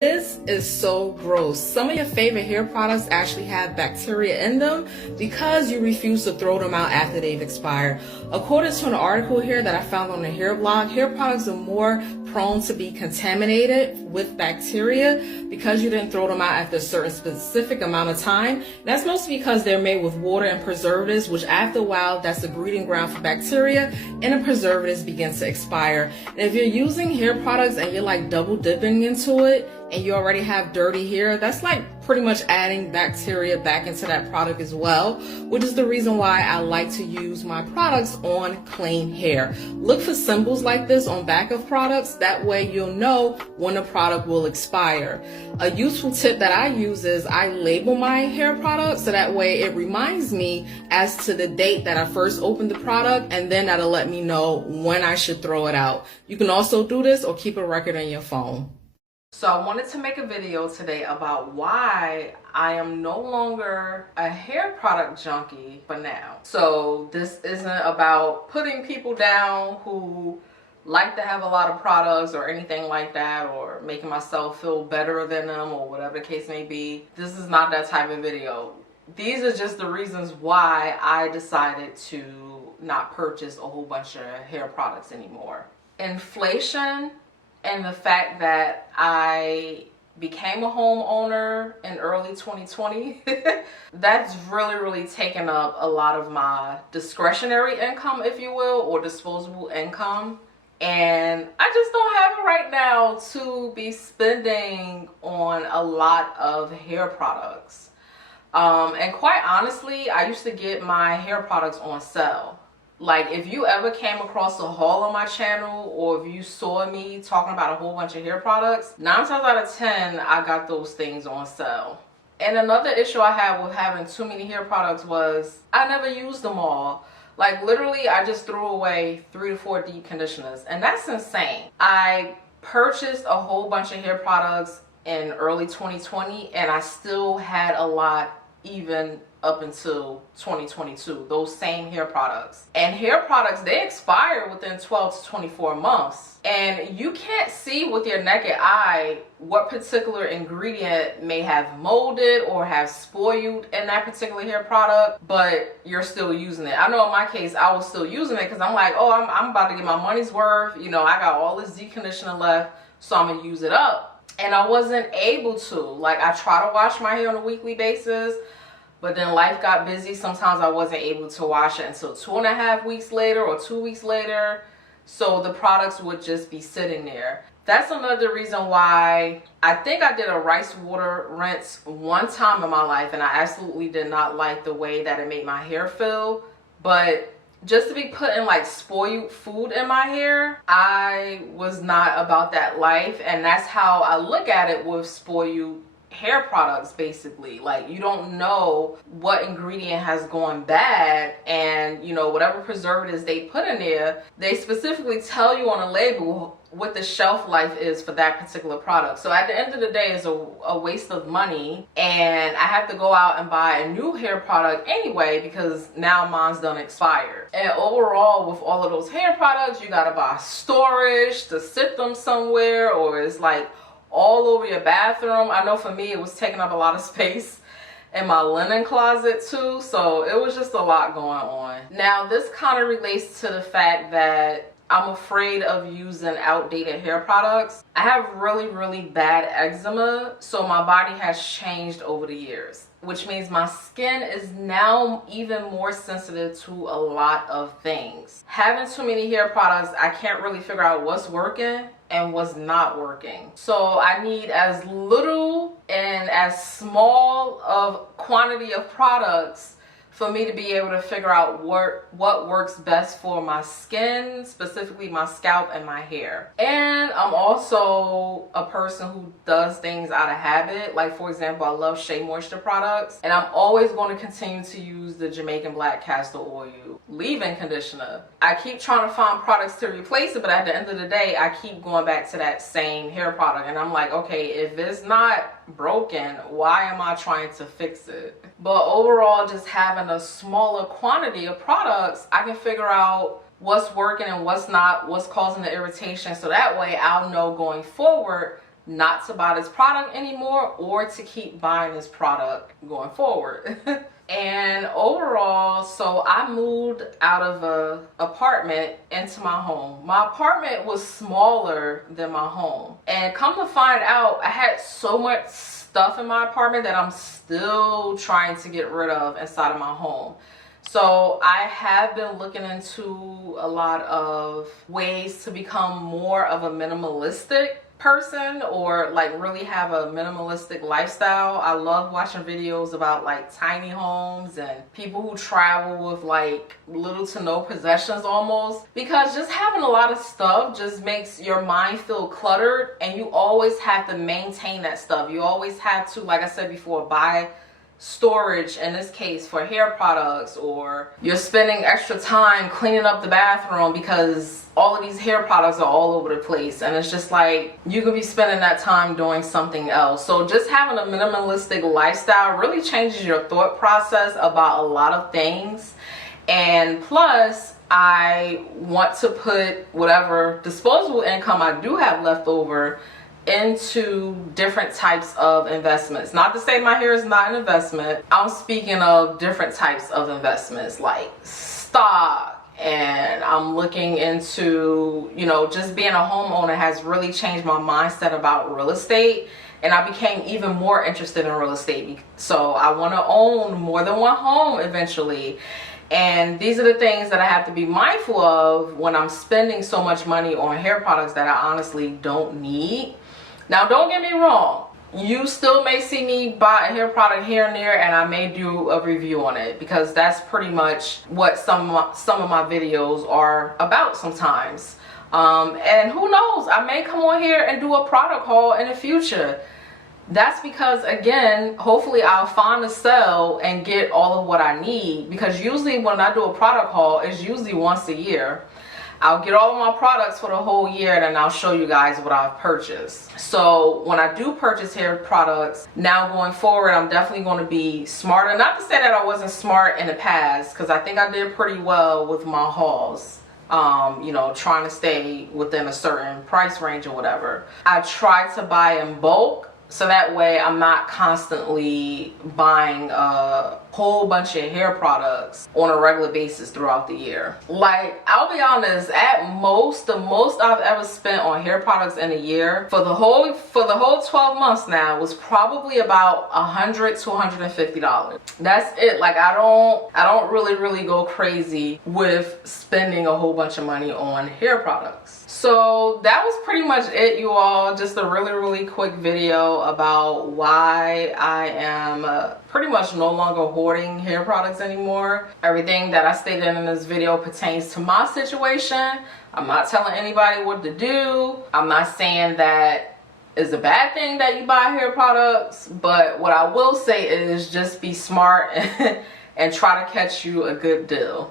This is so gross. Some of your favorite hair products actually have bacteria in them because you refuse to throw them out after they've expired. According to an article here that I found on the hair blog, hair products are more prone to be contaminated with bacteria because you didn't throw them out after a certain specific amount of time. That's mostly because they're made with water and preservatives, which after a while, that's the breeding ground for bacteria, and the preservatives begin to expire. And if you're using hair products and you're like double dipping into it, and you already have dirty hair, that's like pretty much adding bacteria back into that product as well, which is the reason why I like to use my products on clean hair. Look for symbols like this on back of products. That way you'll know when a product will expire. A useful tip that I use is I label my hair products so that way it reminds me as to the date that I first opened the product, and then that'll let me know when I should throw it out. You can also do this or keep a record in your phone. So I wanted to make a video today about why I am no longer a hair product junkie for now. So this isn't about putting people down who like to have a lot of products or anything like that, or making myself feel better than them or whatever the case may be. This is not that type of video. These are just the reasons why I decided to not purchase a whole bunch of hair products anymore. Inflation and the fact that I became a homeowner in early 2020, that's really taken up a lot of my discretionary income, if you will, or disposable income. And I just don't have it right now to be spending on a lot of hair products. And quite honestly, I used to get my hair products on sale. Like, if you ever came across a haul on my channel, or if you saw me talking about a whole bunch of hair products, 9 times out of 10, I got those things on sale. And another issue I had with having too many hair products was I never used them all. Like, literally, I just threw away 3 to 4 deep conditioners, and that's insane. I purchased a whole bunch of hair products in early 2020, and I still had a lot even up until 2022, those same hair products. And hair products, they expire within 12 to 24 months. And you can't see with your naked eye what particular ingredient may have molded or have spoiled in that particular hair product, but you're still using it. I know in my case, I was still using it because I'm like, oh, I'm about to get my money's worth. You know, I got all this deep conditioner left, so I'm gonna use it up. And I wasn't able to. Like, I try to wash my hair on a weekly basis, but then life got busy. Sometimes I wasn't able to wash it until 2.5 weeks later or 2 weeks later. So the products would just be sitting there. That's another reason why I think I did a rice water rinse one time in my life, and I absolutely did not like the way that it made my hair feel. But just to be putting like spoiled food in my hair, I was not about that life. And that's how I look at it with spoiled hair products, basically. Like, you don't know what ingredient has gone bad, and you know, whatever preservatives they put in there, they specifically tell you on a label what the shelf life is for that particular product. So at the end of the day, it's a waste of money, and I have to go out and buy a new hair product anyway because now mine's done expired. And overall, with all of those hair products, you gotta buy storage to sit them somewhere, or it's like all over your bathroom. I know for me, it was taking up a lot of space in my linen closet too, so it was just a lot going on. Now, this kind of relates to the fact that I'm afraid of using outdated hair products. I have really bad eczema, so my body has changed over the years, which means my skin is now even more sensitive to a lot of things. Having too many hair products, I can't really figure out what's working and what's not working. So I need as little and as small of quantity of products for me to be able to figure out what works best for my skin, specifically my scalp and my hair. And I'm also a person who does things out of habit. Like, for example, I love Shea Moisture products, and I'm always going to continue to use the Jamaican Black Castor Oil leave-in conditioner. I keep trying to find products to replace it, but at the end of the day, I keep going back to that same hair product. And I'm like, okay, if it's not broken, why am I trying to fix it? But overall, just having a smaller quantity of products, I can figure out what's working and what's not, what's causing the irritation, so that way I'll know going forward not to buy this product anymore or to keep buying this product going forward. And overall, so I moved out of a apartment into my home. My apartment was smaller than my home. And come to find out, I had so much stuff in my apartment that I'm still trying to get rid of inside of my home. So I have been looking into a lot of ways to become more of a minimalistic person, or like really have a minimalistic lifestyle. I love watching videos about like tiny homes and people who travel with like little to no possessions almost, because just having a lot of stuff just makes your mind feel cluttered, and you always have to maintain that stuff. You always have to, like I said before, buy storage, in this case for hair products, or you're spending extra time cleaning up the bathroom because all of these hair products are all over the place, and it's just like you could be spending that time doing something else. So just having a minimalistic lifestyle really changes your thought process about a lot of things. And plus, I want to put whatever disposable income I do have left over into different types of investments. Not to say my hair is not an investment. I'm speaking of different types of investments like stock, and I'm looking into, you know, just being a homeowner has really changed my mindset about real estate, and I became even more interested in real estate. So I want to own more than one home eventually. And these are the things that I have to be mindful of when I'm spending so much money on hair products that I honestly don't need. Now, don't get me wrong, you still may see me buy a hair product here and there, and I may do a review on it, because that's pretty much what some of my videos are about sometimes. And who knows, I may come on here and do a product haul in the future. That's because, again, hopefully I'll find a sale and get all of what I need, because usually when I do a product haul, it's usually once a year. I'll get all of my products for the whole year, and then I'll show you guys what I've purchased. So when I do purchase hair products, now going forward, I'm definitely going to be smarter. Not to say that I wasn't smart in the past, because I think I did pretty well with my hauls. You know, trying to stay within a certain price range or whatever. I try to buy in bulk, so that way I'm not constantly buying a whole bunch of hair products on a regular basis throughout the year. Like, I'll be honest, at most, the most I've ever spent on hair products in a year for the whole 12 months now was probably about $100 to $150. That's it. Like, I don't really go crazy with spending a whole bunch of money on hair products. So that was pretty much it, you all. Just a really quick video about why I am pretty much no longer hoarding hair products anymore. Everything that I stated in this video pertains to my situation. I'm not telling anybody what to do. I'm not saying that it's a bad thing that you buy hair products, but what I will say is just be smart and try to catch you a good deal.